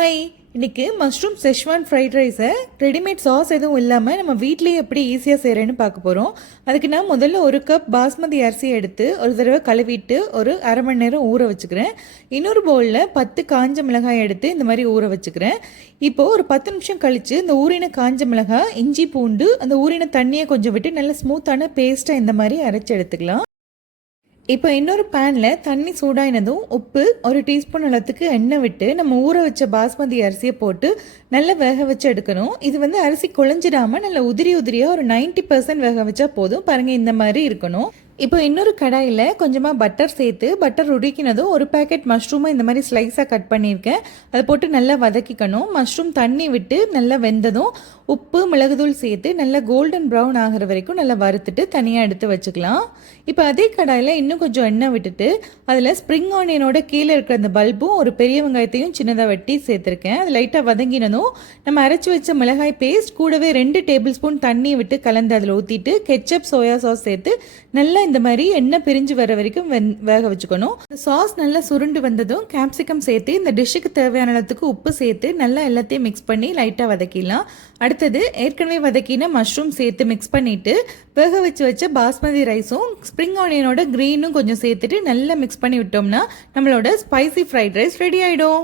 Hi, இன்றைக்கி mushroom Schezwan fried ரைஸை readymade sauce எதுவும் இல்லாமல் நம்ம வீட்லேயே எப்படி ஈஸியாக செய்கிறேன்னு பார்க்க போகிறோம். அதுக்கு நான் முதல்ல 1 கப் பாஸ்மதி அரிசி எடுத்து ஒரு தடவை கழுவிட்டு ஒரு அரை மணி நேரம் ஊற வச்சுக்கிறேன். இன்னொரு பவுலில் 10 காஞ்ச மிளகாய் எடுத்து இந்த மாதிரி ஊற வச்சுக்கிறேன். இப்போது ஒரு 10 நிமிஷம் கழித்து இந்த ஊறின காஞ்ச மிளகாய், இஞ்சி, பூண்டு, அந்த ஊறின தண்ணியை கொஞ்சம் விட்டு நல்ல ஸ்மூத்தான பேஸ்ட்டாக இந்த மாதிரி அரைச்சி எடுத்துக்கலாம். இப்போ இன்னொரு பேனில் தண்ணி சூடாயினதும் உப்பு, 1 டீஸ்பூன் அளவுக்கு எண்ணெய் விட்டு நம்ம ஊற வச்ச பாஸ்மதி அரிசியை போட்டு நல்லா வேக வச்சு எடுக்கணும். இது அரிசி குழஞ்சிடாமல் நல்லா உதிரியாக ஒரு 90% வேக வச்சா போதும். பாருங்கள், இந்த மாதிரி இருக்கணும். இப்போ இன்னொரு கடாயில் கொஞ்சமாக பட்டர் சேர்த்து பட்டர் உருக்கினதும் 1 பேக்கெட் மஷ்ரூமை இந்த மாதிரி ஸ்லைஸாக கட் பண்ணியிருக்கேன். அதை போட்டு நல்லா வதக்கிக்கணும். மஷ்ரூம் தண்ணி விட்டு நல்லா வெந்ததும் உப்பு, மிளகுதூள் சேர்த்து நல்லா கோல்டன் ப்ரௌன் ஆகிற வரைக்கும் நல்லா வறுத்துட்டு தனியாக எடுத்து வச்சுக்கலாம். இப்போ அதே கடாயில் இன்னும் கொஞ்சம் எண்ணெய் விட்டுட்டு அதில் ஸ்ப்ரிங் ஆனியனோட கீழே இருக்கிற அந்த பல்பும் ஒரு பெரிய வெங்காயத்தையும் சின்னதாக வெட்டி சேர்த்துருக்கேன். அது லைட்டாக வதங்கினதும் நம்ம அரைச்சி வச்ச மிளகாய் பேஸ்ட் கூடவே 2 டேபிள் ஸ்பூன் தண்ணியை விட்டு கலந்து அதில் ஊற்றிட்டு கெச்சப், சோயா சாஸ் சேர்த்து நல்லா இந்த மாதிரி எண்ணெய் பிரிஞ்சு வர வரைக்கும் வேக வச்சுக்கணும். சாஸ் நல்லா சுருண்டு வந்ததும் கேப்சிகம் சேர்த்து இந்த டிஷ்ஷுக்கு தேவையான அளவுக்கு உப்பு சேர்த்து நல்லா எல்லாத்தையும் மிக்ஸ் பண்ணி லைட்டாக வதக்கிடலாம். அடுத்தது ஏற்கனவே வதக்கின மஷ்ரூம் சேர்த்து மிக்ஸ் பண்ணிவிட்டு வேக வச்ச பாஸ்மதி ரைஸும் ஸ்ப்ரிங் ஆனியனோட க்ரீனும் கொஞ்சம் சேர்த்துட்டு நல்லா மிக்ஸ் பண்ணி விட்டோம்னா நம்மளோட ஸ்பைசி ஃப்ரைட் ரைஸ் ரெடி ஆகிடும்.